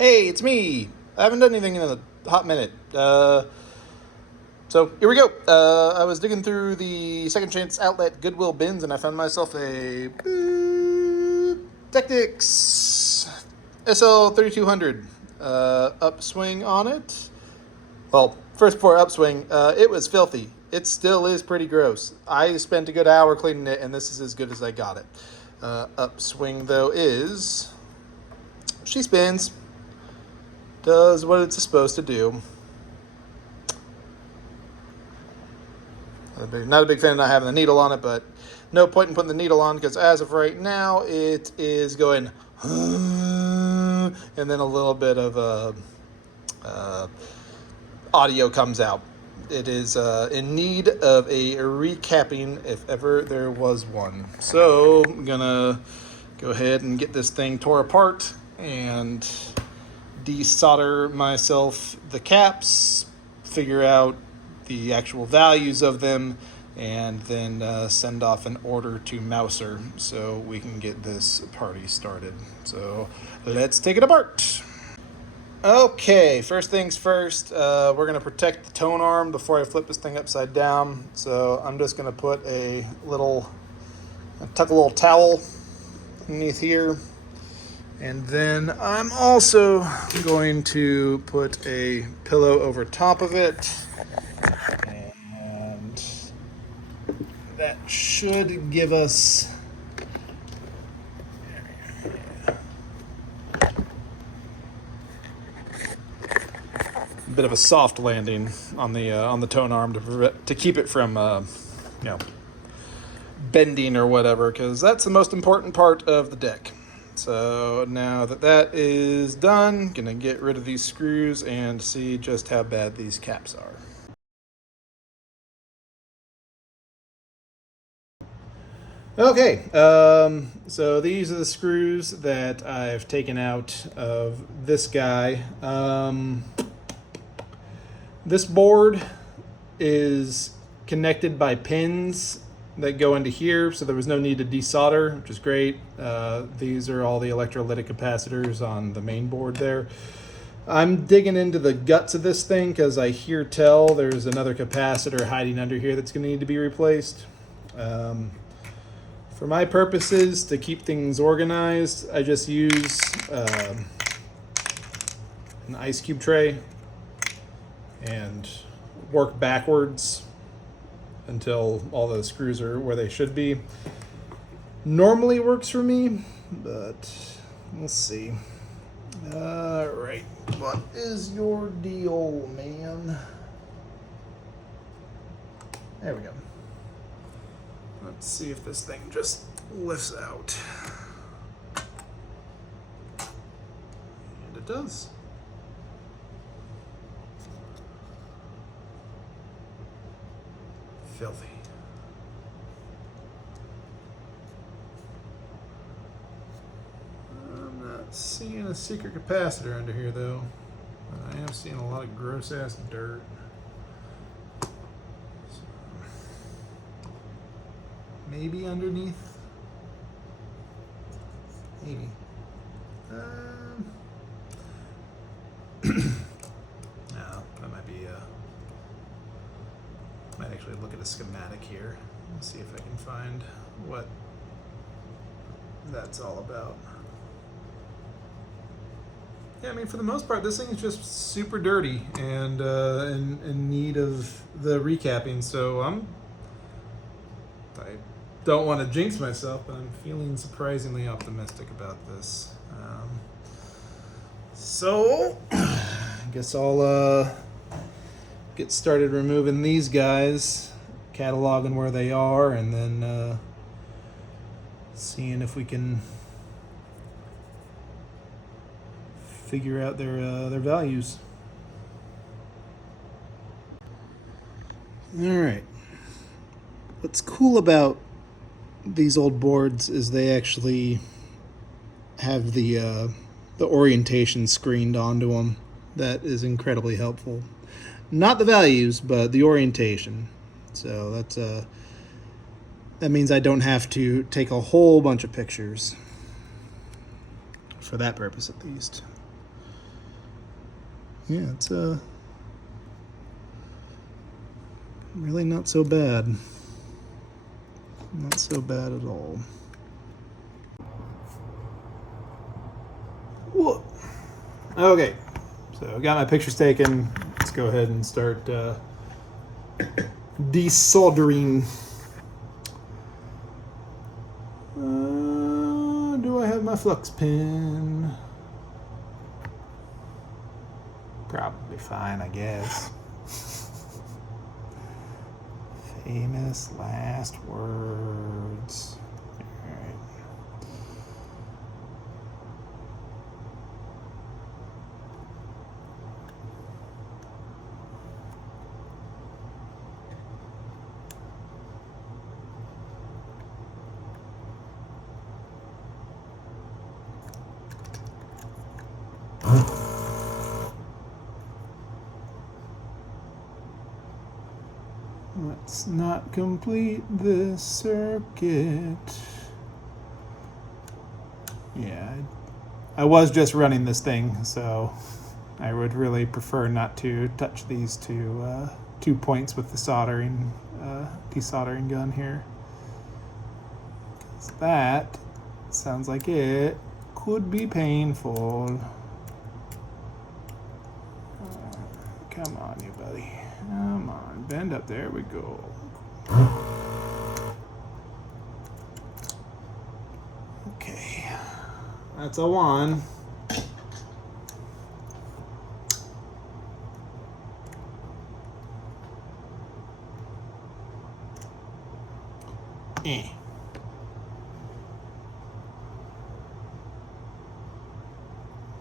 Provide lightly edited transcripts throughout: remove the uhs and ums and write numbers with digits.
Hey, it's me. I haven't done anything in a hot minute. So here we go. I was digging through the Second Chance Outlet Goodwill bins, and I found myself a Technics SL-3200 upswing on it. Well, first before upswing, it was filthy. It still is pretty gross. I spent a good hour cleaning it, and this is as good as I got it. Upswing, though, is... she spins, does what it's supposed to do. Not a big fan of not having the needle on it, but no point in putting the needle on because as of right now, it is going, and then a little bit of audio comes out. It is in need of a recapping if ever there was one. So I'm gonna go ahead and get this thing tore apart and desolder myself the caps, figure out the actual values of them, and then send off an order to Mouser so we can get this party started. So let's take it apart. Okay, first things first, we're going to protect the tone arm before I flip this thing upside down. So I'm just going to put tuck a little towel underneath here. And then I'm also going to put a pillow over top of it. And that should give us a bit of a soft landing on the tone arm to keep it from bending or whatever, because that's the most important part of the deck. So now that that is done, gonna get rid of these screws and see just how bad these caps are. Okay, so these are the screws that I've taken out of this guy. This board is connected by pins that go into here, so there was no need to desolder, which is great. These are all the electrolytic capacitors on the main board there. I'm digging into the guts of this thing because I hear tell there's another capacitor hiding under here that's going to need to be replaced. For my purposes, to keep things organized, I just use an ice cube tray and work backwards until all the screws are where they should be. Normally works for me, but we'll see. All right, what is your deal, man? There we go. Let's see if this thing just lifts out. And it does. Filthy. I'm not seeing a secret capacitor under here though. I am seeing a lot of gross ass dirt. So, maybe underneath. Maybe. No, that might be might actually look at a schematic here and see if I can find what that's all about. Yeah, I mean, for the most part, this thing is just super dirty and in need of the recapping. So I don't want to jinx myself, but I'm feeling surprisingly optimistic about this. So I guess I'll get started removing these guys, cataloging where they are, and then seeing if we can figure out their values. All right. What's cool about these old boards is they actually have the orientation screened onto them. That is incredibly helpful. Not the values, but the orientation. So that means I don't have to take a whole bunch of pictures for that purpose, at least. Yeah, it's really not so bad. Not so bad at all. Whoa. Okay, so I got my pictures taken. Let's go ahead and start desoldering. Do I have my flux pin? Probably fine, I guess. Famous last words. All right. Let's not complete this circuit. Yeah, I was just running this thing, so I would really prefer not to touch these two points with the desoldering gun here. 'Cause that sounds like it could be painful. Come on, you buddy. Come on, bend up. There we go. Okay, that's a one.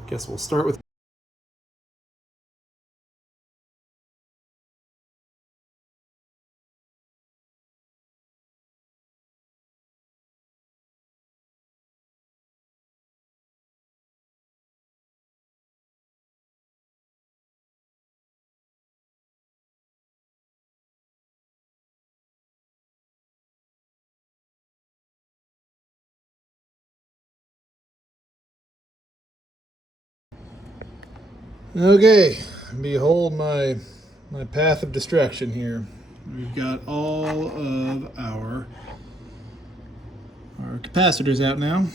Guess we'll start with. Okay, behold my path of destruction here. We've got all of our capacitors out now.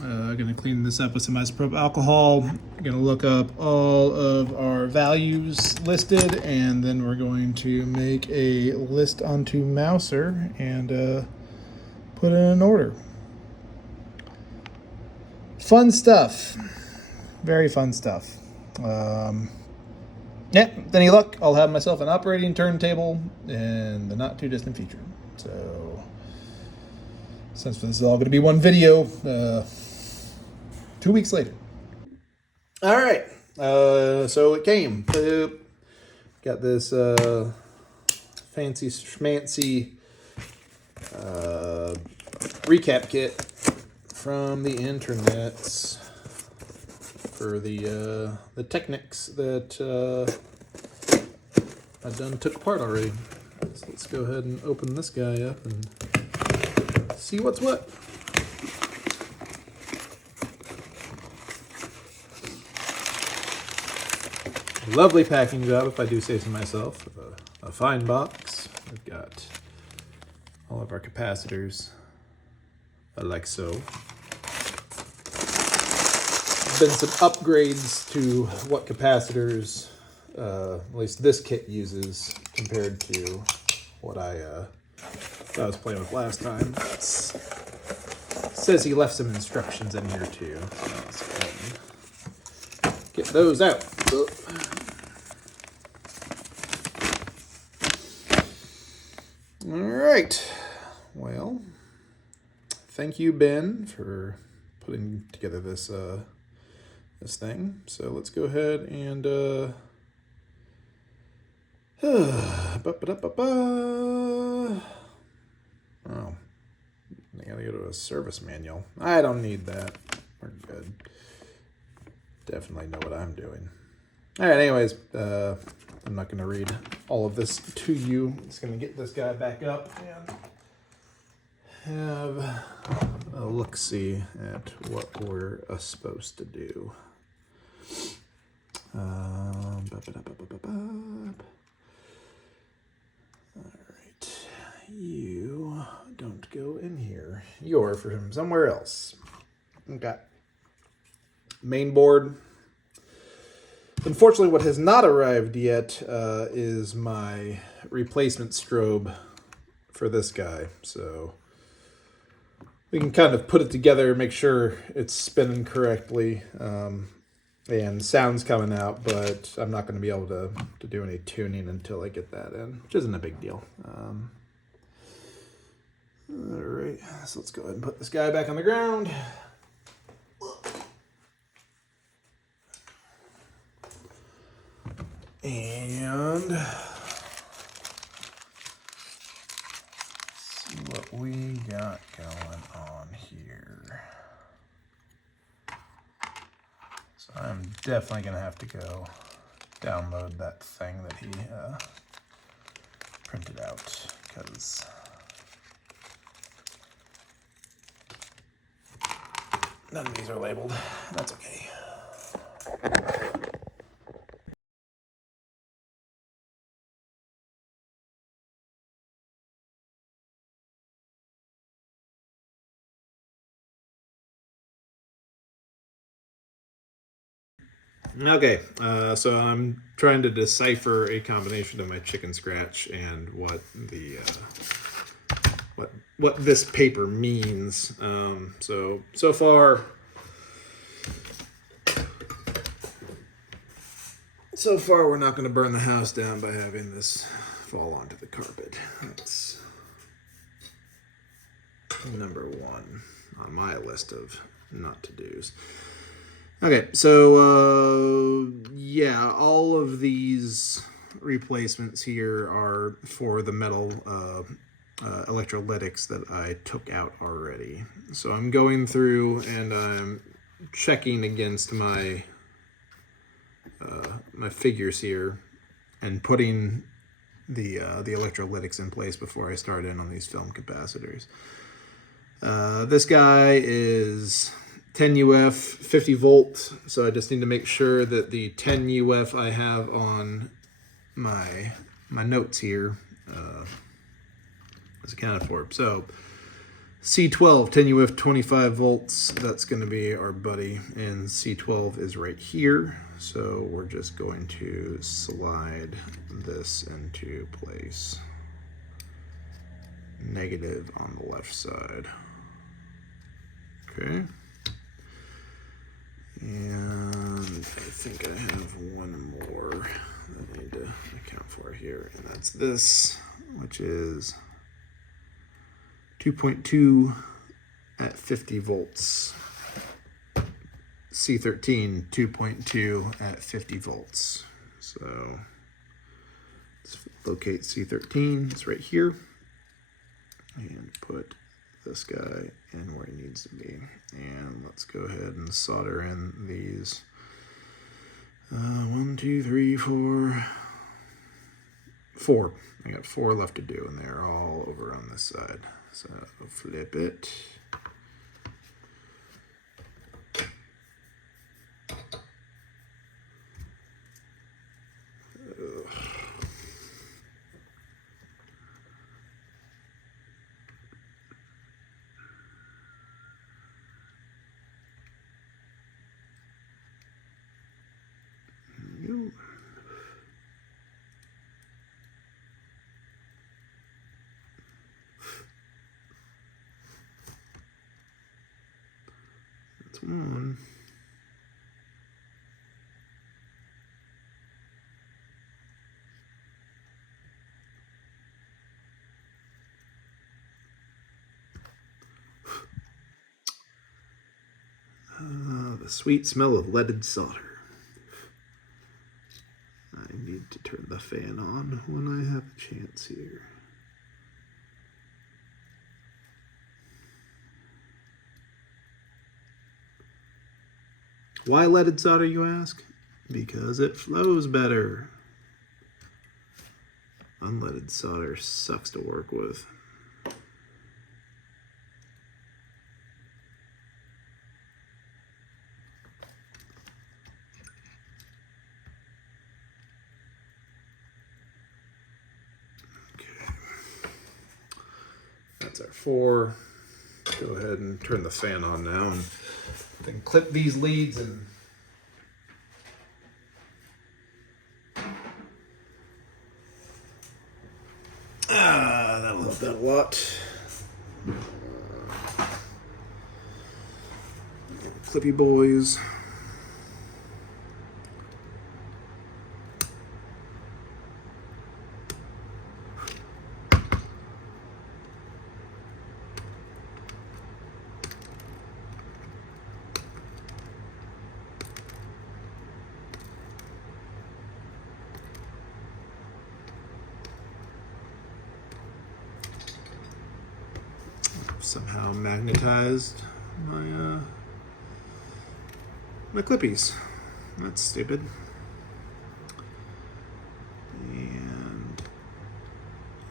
Going to clean this up with some isopropyl alcohol. Going to look up all of our values listed, and then we're going to make a list onto Mouser and put it in order. Fun stuff. Very fun stuff. Yeah, with any luck, I'll have myself an operating turntable in the not too distant future. So, since this is all going to be one video, 2 weeks later. All right, so it came. Got this fancy schmancy recap kit from the internets for the Technics that I done took apart already. So let's go ahead and open this guy up and see what's what. Lovely packing job, if I do say so myself. A fine box. We've got all of our capacitors, like so. Been some upgrades to what capacitors, at least this kit uses, compared to what I was playing with last time. It says he left some instructions in here too. So let's go ahead and get those out. All right. Well, thank you, Ben, for putting together this thing. So let's go ahead and oh, I gotta go to a service manual. I don't need that. We're good. Definitely know what I'm doing. All right, anyways, I'm not going to read all of this to you. I'm just going to get this guy back up and have a look-see at what we're supposed to do. Alright, you don't go in here. You're from somewhere else. Okay. Main board. Unfortunately, what has not arrived yet is my replacement strobe for this guy. So we can kind of put it together, make sure it's spinning correctly, and sound's coming out, but I'm not going to be able to do any tuning until I get that in, which isn't a big deal. All right, so let's go ahead and put this guy back on the ground. And see what we got going on here. So I'm definitely gonna have to go download that thing that he printed out, because none of these are labeled. That's okay. Okay, so I'm trying to decipher a combination of my chicken scratch and what the what this paper means. So far we're not going to burn the house down by having this fall onto the carpet. That's number one on my list of not to do's. Okay, so yeah, all of these replacements here are for the metal electrolytics that I took out already. So I'm going through and I'm checking against my my figures here and putting the electrolytics in place before I start in on these film capacitors. This guy is 10 UF, 50 volt, so I just need to make sure that the 10 UF I have on my notes here is accounted for. So C12, 10 UF, 25 volts, that's going to be our buddy, and C12 is right here. So we're just going to slide this into place. Negative on the left side. Okay. And I think I have one more that I need to account for here, and that's this, which is 2.2 at 50 volts. C13, 2.2 at 50 volts. So let's locate C13, it's right here, and put this guy in where he needs to be. And let's go ahead and solder in these 1, 2, 3, 4. I got 4 left to do, and they're all over on this side. So flip it. That's one. The sweet smell of leaded solder. I need to turn the fan on when I have a chance here. Why leaded solder, you ask? Because it flows better. Unleaded solder sucks to work with. That's our 4. Go ahead and turn the fan on now and then clip these leads and that'll help out a lot. Clippy boys. Somehow magnetized my my clippies. That's stupid. And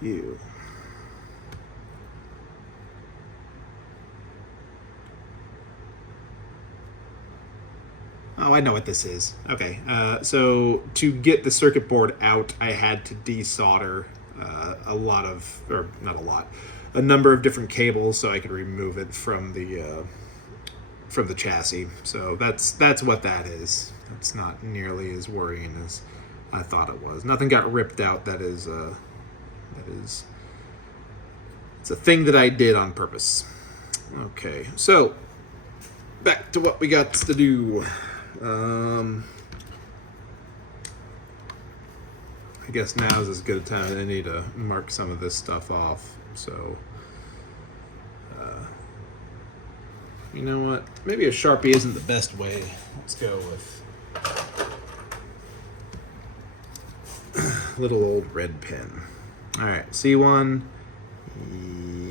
you. Oh, I know what this is. Okay, so to get the circuit board out, I had to desolder a number of different cables so I could remove it from the chassis. So that's what that is. It's not nearly as worrying as I thought it was. Nothing got ripped out. It's a thing that I did on purpose. Okay, so back to what we got to do. I guess now is as good a time as any to mark some of this stuff off. So, you know what? Maybe a Sharpie isn't the best way. Let's go with little old red pen. All right, C1,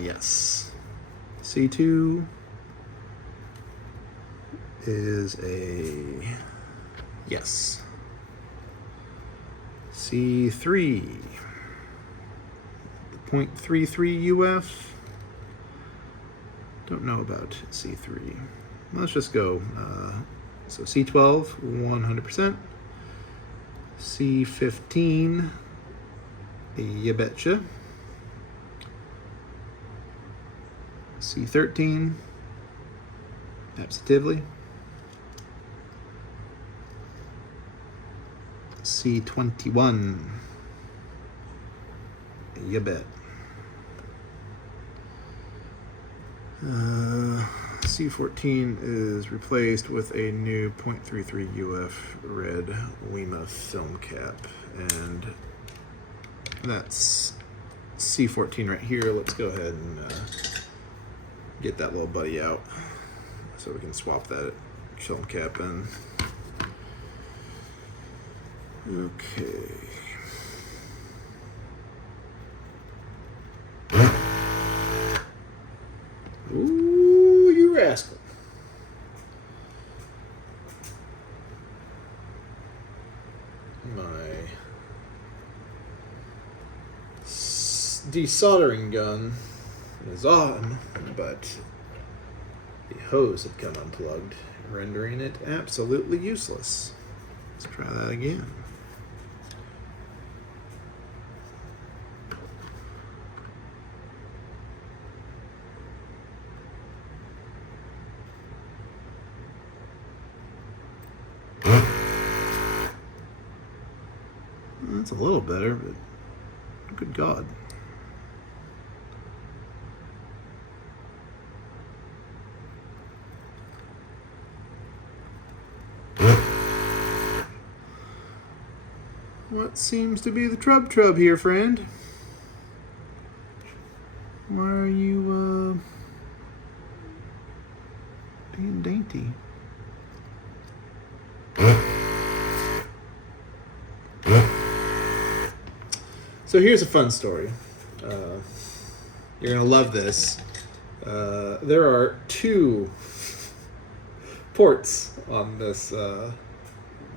yes. C2 is a yes. C3, 0.33 UF. Don't know about C3. Let's just go. So C12, 100%. C15, you betcha. C13, absolutely. C21, you bet. C14 is replaced with a new 0.33 UF red Lima film cap, and that's C14 right here. Let's go ahead and get that little buddy out so we can swap that film cap in. Okay. Ooh, you rascal. My desoldering gun is on, but the hose had come unplugged, rendering it absolutely useless. Let's try that again. That's a little better, but good God. What seems to be the trub here, friend? Why are you, being dainty? So here's a fun story. You're gonna love this. There are 2 ports on this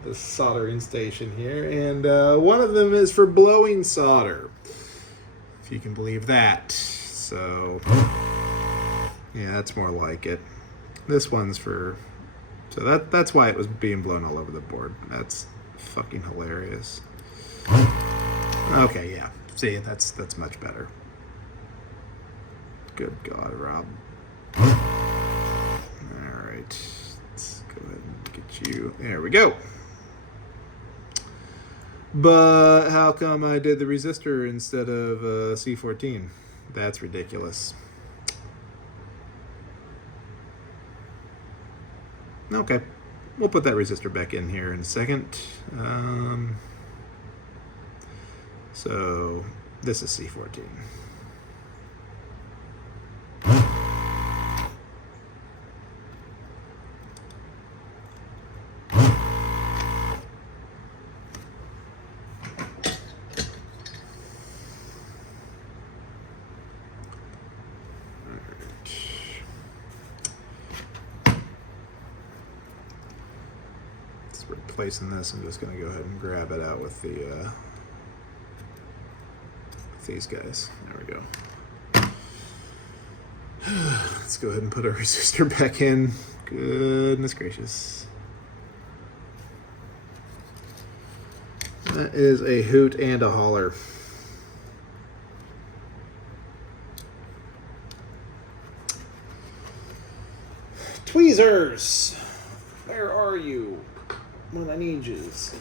this soldering station here, and one of them is for blowing solder, if you can believe that. So yeah, that's more like it. This one's for, so that's why it was being blown all over the board. That's fucking hilarious. Okay, yeah. See, that's much better. Good God, Rob. Alright. Let's go ahead and get you. There we go. But how come I did the resistor instead of C14? That's ridiculous. Okay. We'll put that resistor back in here in a second. So this is C14. Replacing this, I'm just going to go ahead and grab it out with the with these guys. There we go. Let's go ahead and put our resistor back in. Goodness gracious. That is a hoot and a holler. Tweezers! Where are you? When I need yous.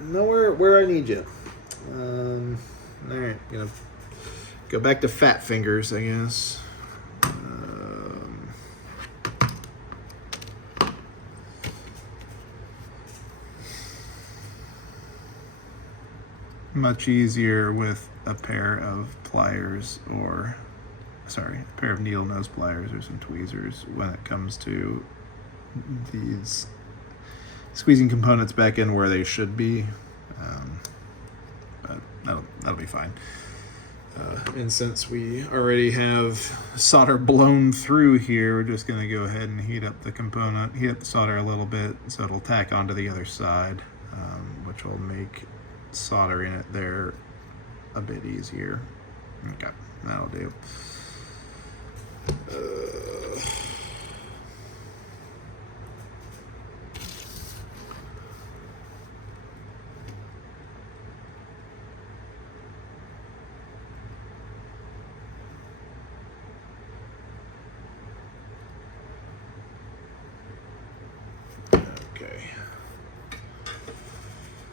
Nowhere where I need you. All right, gonna go back to fat fingers, I guess. Much easier with a pair of pliers or, sorry, a pair of needle nose pliers or some tweezers when it comes to these squeezing components back in where they should be. But that'll be fine. And since we already have solder blown through here, we're just going to go ahead and heat up the component, heat up the solder a little bit so it'll tack onto the other side, which will make soldering it there a bit easier. Okay, that'll do.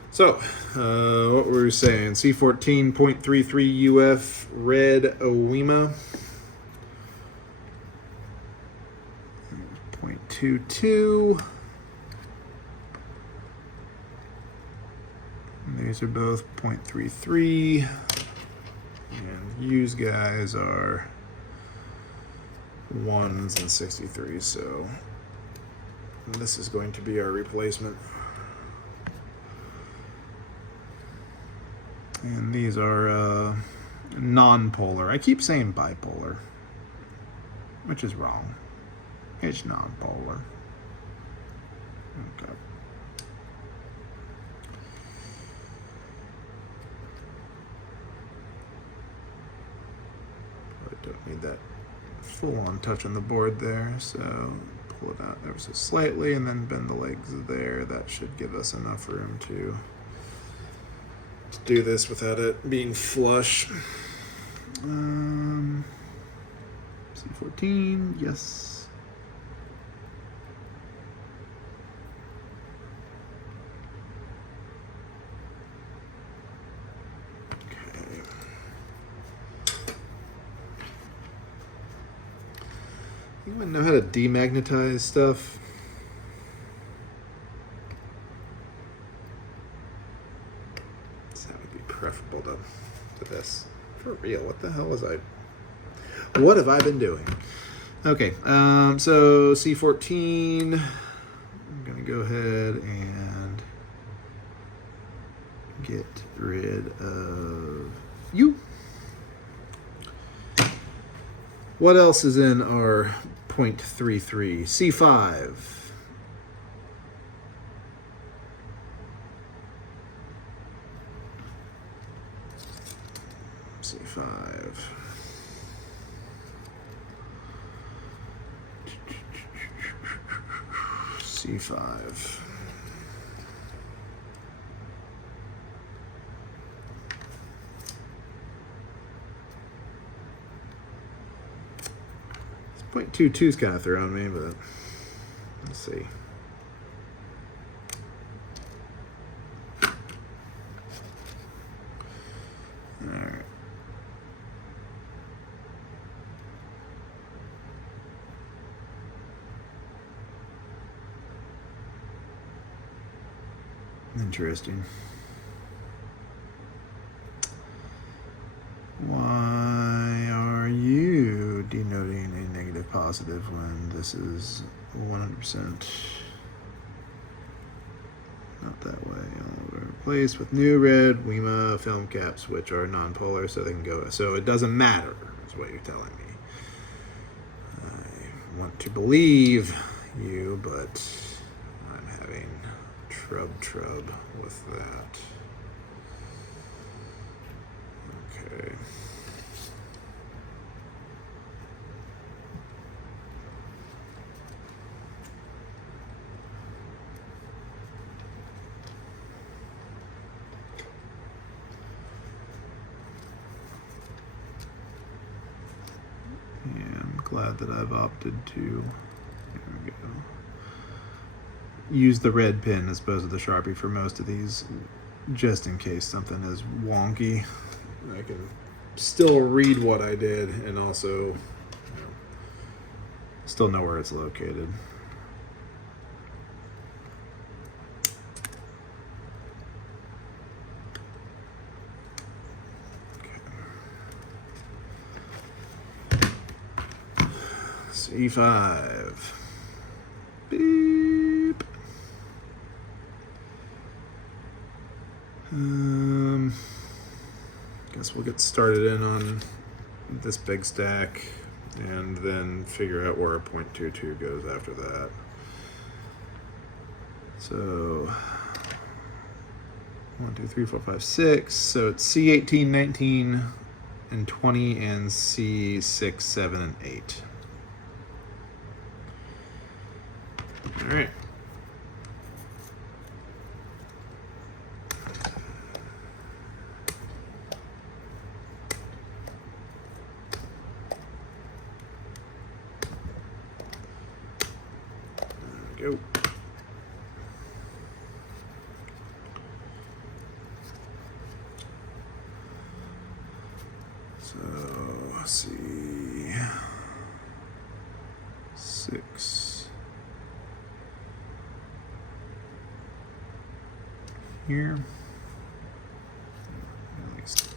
So, what were we saying? C14.33 UF red OEMA. 0.22. And these are both 0.33. And these guys are 1s and 63. So, this is going to be our replacement. And these are non-polar. I keep saying bipolar, which is wrong. It's non-polar. Okay. I don't need that full-on touch on the board there, so pull it out ever so slightly and then bend the legs there. That should give us enough room to do this without it being flush. C14, yes. Okay. Anyone know how to demagnetize stuff? Preferable to this. For real, what the hell was what have I been doing? Okay, so C14, I'm gonna go ahead and get rid of you. What else is in our 0.33? C5. C5. C5. .22's kind of throwing me, but let's see. All right. Interesting. Why are you denoting a negative positive when this is 100% not that way? All over place with new red WEMA film caps, which are non-polar, so they can go. So it doesn't matter, is what you're telling me. I want to believe you, but I'm having trub with that. Okay. Yeah, I'm glad that I've opted to, there we go, use the red pen as opposed to the Sharpie for most of these, just in case something is wonky. I can still read what I did and also, still know where it's located. C5. Beep. Guess we'll get started in on this big stack and then figure out where a .22 goes after that. So 1, 2, 3, 4, 5, 6. So it's C18, 19, and 20, and C6, 7, and 8. All right. There we go. So let's see, 6 here. At least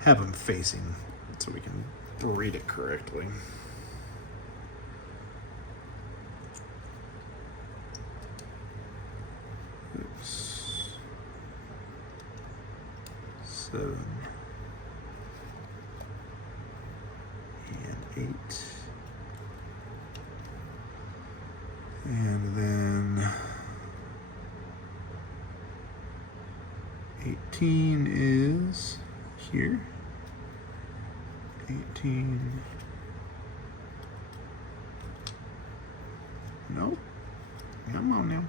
have them facing so we can read it correctly. Oops. 7 and 8, and then 18 is here. 18. Nope. Come on now.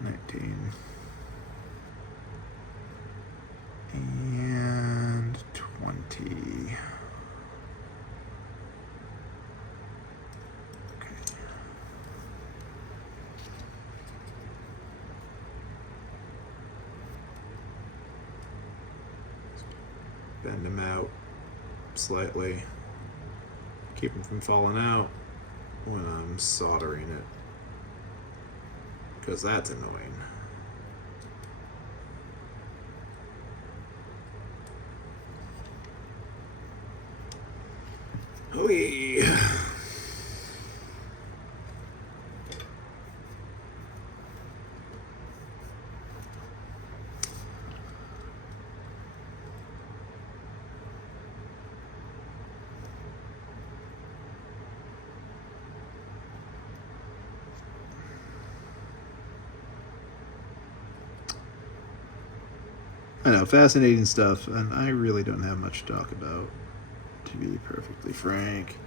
19. And 20. Okay. Bend them out slightly. Keep them from falling out when I'm soldering it, because that's annoying. Hooey. I know, fascinating stuff, and I really don't have much to talk about, to be perfectly frank.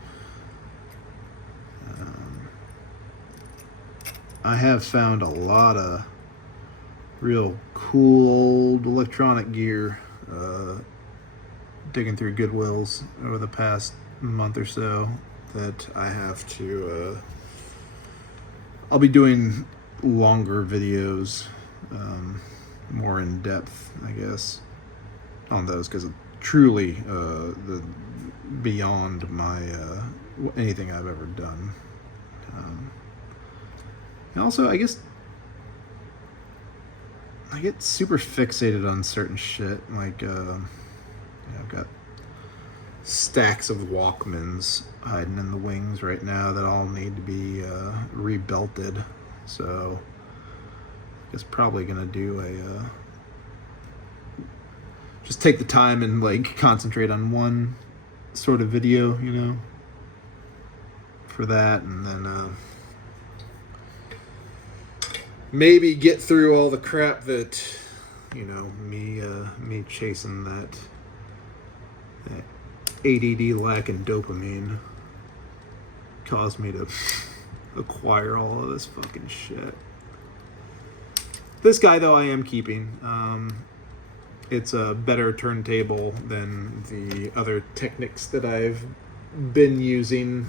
I have found a lot of real cool old electronic gear digging through Goodwills over the past month or so that I have to I'll be doing longer videos, more in depth, I guess, on those, because truly beyond my anything I've ever done. And also, I guess I get super fixated on certain shit. Like, I've got stacks of Walkmans hiding in the wings right now that all need to be rebelted. So, I guess probably gonna do a just take the time and like concentrate on one sort of video, you know, for that, and then maybe get through all the crap that, you know, me chasing that ADD lack in dopamine caused me to acquire all of this fucking shit. This guy, though, I am keeping. It's a better turntable than the other Technics that I've been using,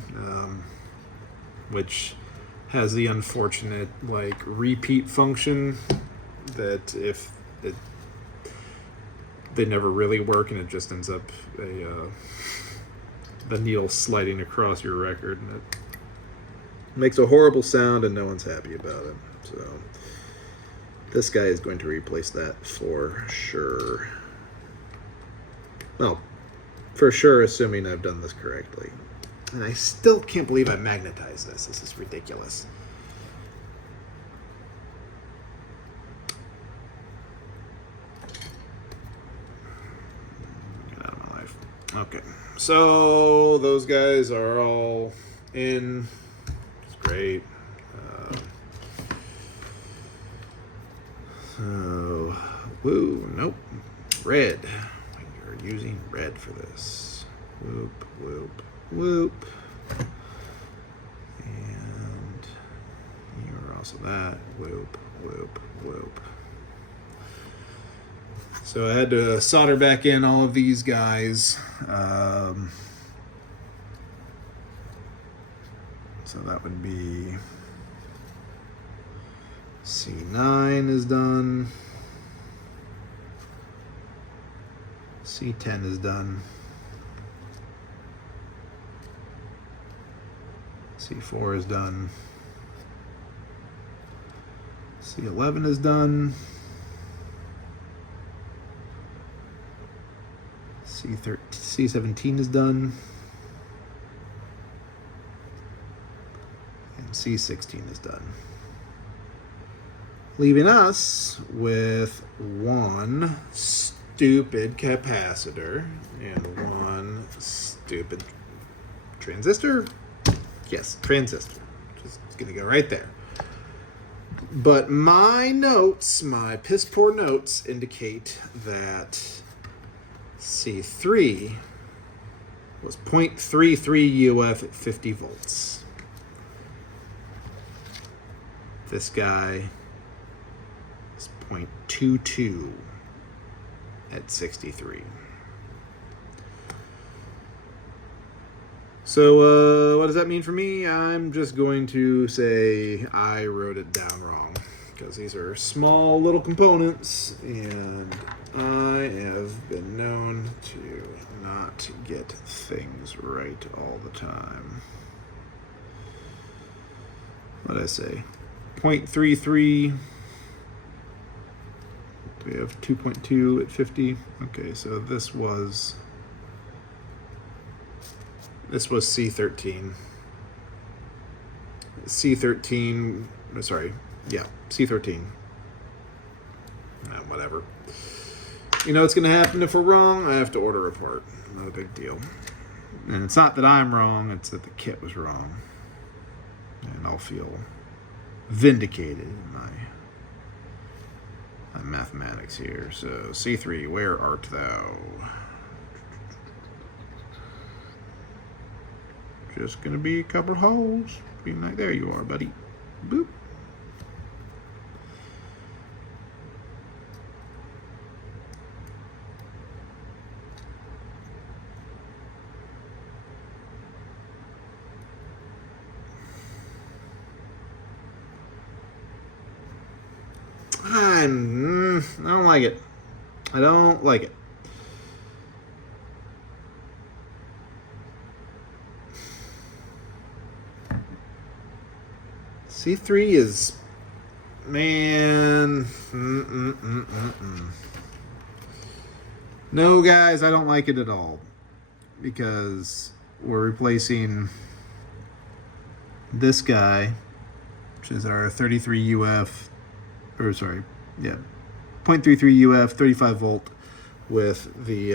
which has the unfortunate like repeat function that if they never really work, and it just ends up the needle sliding across your record, and it makes a horrible sound and no one's happy about it. So this guy is going to replace that for sure. Well, for sure, assuming I've done this correctly. And I still can't believe I magnetized this. This is ridiculous. Get out of my life. Okay. So those guys are all in. It's great. So, woo, nope. Red. You're using red for this. Whoop, whoop, whoop. And you're also that. Whoop, whoop, whoop. So I had to solder back in all of these guys. So that would be C9 is done. C10 is done. C4 is done. C11 is done. C17 is done. And C16 is done. Leaving us with one stupid capacitor and one stupid transistor. Yes, transistor. Just gonna go right there. But my notes, my piss poor notes, indicate that C3 was 0.33 UF at 50 volts. This guy is 0.22 at 63. So what does that mean for me? I'm just going to say I wrote it down wrong, because these are small little components, and I have been known to not get things right all the time. What did I say? 0.33. We have 2.2 at 50. Okay, so this was C13. C13, sorry, yeah, C13. Whatever. You know what's going to happen if we're wrong? I have to order a part. Not a big deal. And it's not that I'm wrong, it's that the kit was wrong. And I'll feel vindicated in my mathematics here. So, C3, where art thou? Just gonna be a couple holes. Be like, there you are, buddy. Boop. I don't like it. I don't like it. C3 is, man. No, guys, I don't like it at all, because we're replacing this guy, which is our 33 UF, or sorry, yeah, 0.33 UF, 35 volt, with the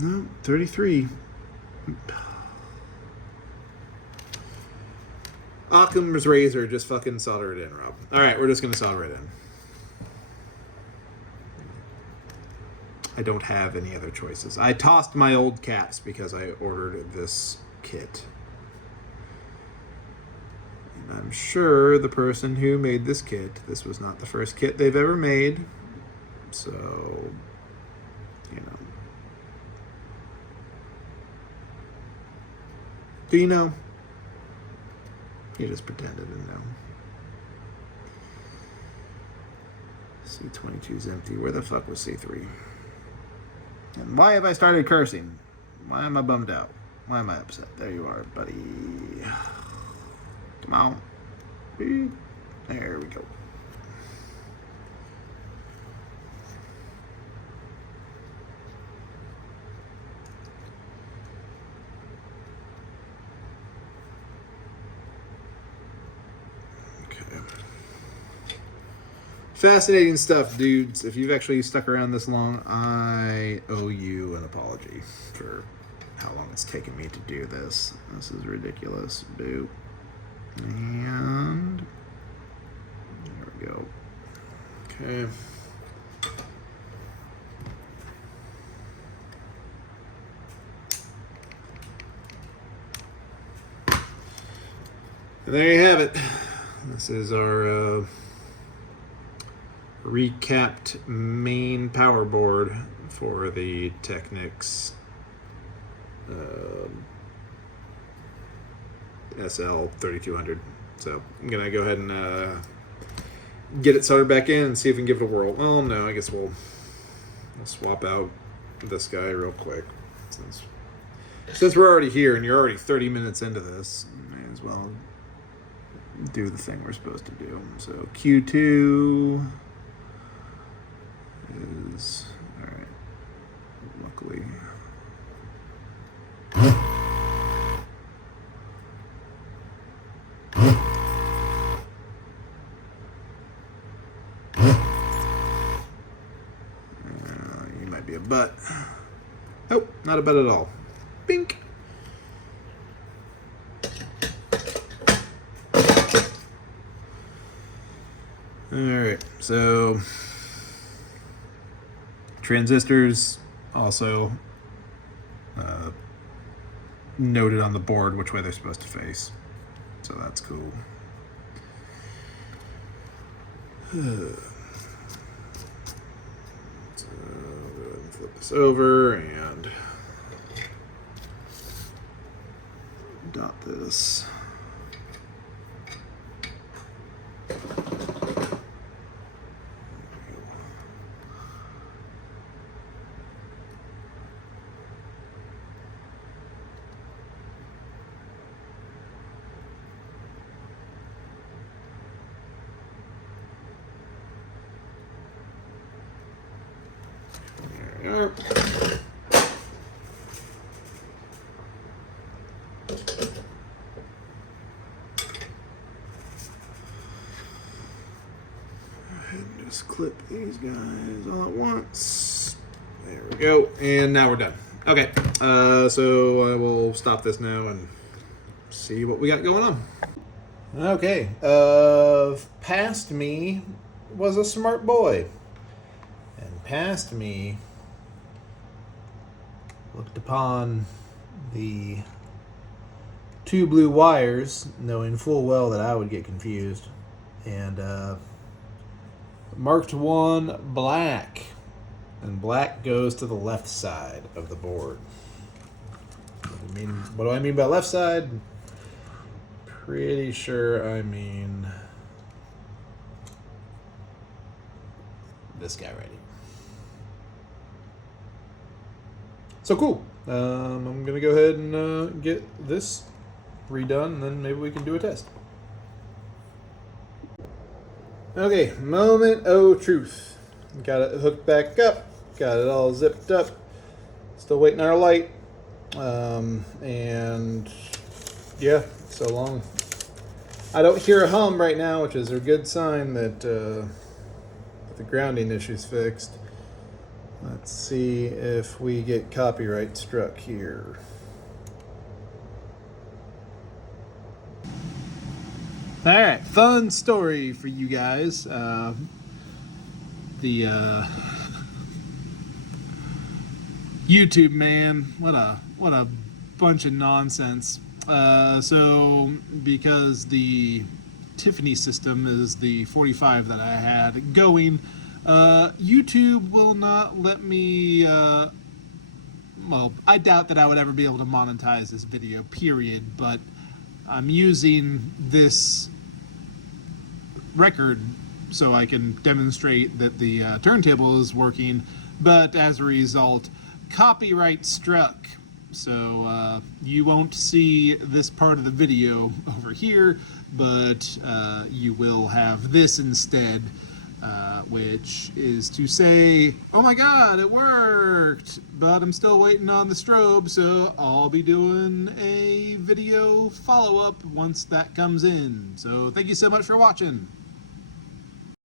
no, 33. Occam's razor, just fucking solder it in, Rob. All right, we're just gonna solder it in. I don't have any other choices. I tossed my old caps because I ordered this kit. And I'm sure the person who made this kit, this was not the first kit they've ever made. So, you know. Do you know? He just pretended to know. C22 is empty. Where the fuck was C3? And why have I started cursing? Why am I bummed out? Why am I upset? There you are, buddy. Come on. There we go. Fascinating stuff, dudes. If you've actually stuck around this long, I owe you an apology for how long it's taken me to do this. This is ridiculous. Boop. And there we go. Okay. And there you have it. This is our recapped main power board for the Technics SL-3200. So I'm gonna go ahead and get it soldered back in and see if we can give it a whirl. Well, no, I guess we'll swap out this guy real quick, since we're already here and you're already 30 minutes into this. May as well do the thing we're supposed to do. So Q2 is all right. Luckily, you might be a butt. Nope, not a butt at all. Bink. All right, so transistors also noted on the board which way they're supposed to face, so that's cool. So go ahead and flip this over and dot this. There. And just clip these guys all at once. There we go. And now we're done. Okay, so I will stop this now and see what we got going on. Okay, past me was a smart boy. And past me looked upon the two blue wires, knowing full well that I would get confused, and marked one black, and black goes to the left side of the board. What do I mean by left side? pretty sure I mean this guy right here. So cool. I'm gonna go ahead and get this redone, and then maybe we can do a test. Okay, moment of truth. Got it hooked back up. Got it all zipped up. Still waiting on our light. And yeah, so long. I don't hear a hum right now, which is a good sign that the grounding issue's fixed. Let's see if we get copyright struck here. All right, fun story for you guys. YouTube man, what a bunch of nonsense. So because the Tiffany system is the 45 that I had going, YouTube will not let me. Well, I doubt that I would ever be able to monetize this video, period. But I'm using this record so I can demonstrate that the turntable is working, but as a result, copyright struck. So you won't see this part of the video over here, but you will have this instead, which is to say, oh my god, it worked, but I'm still waiting on the strobe, so I'll be doing a video follow-up once that comes in. So thank you so much for watching.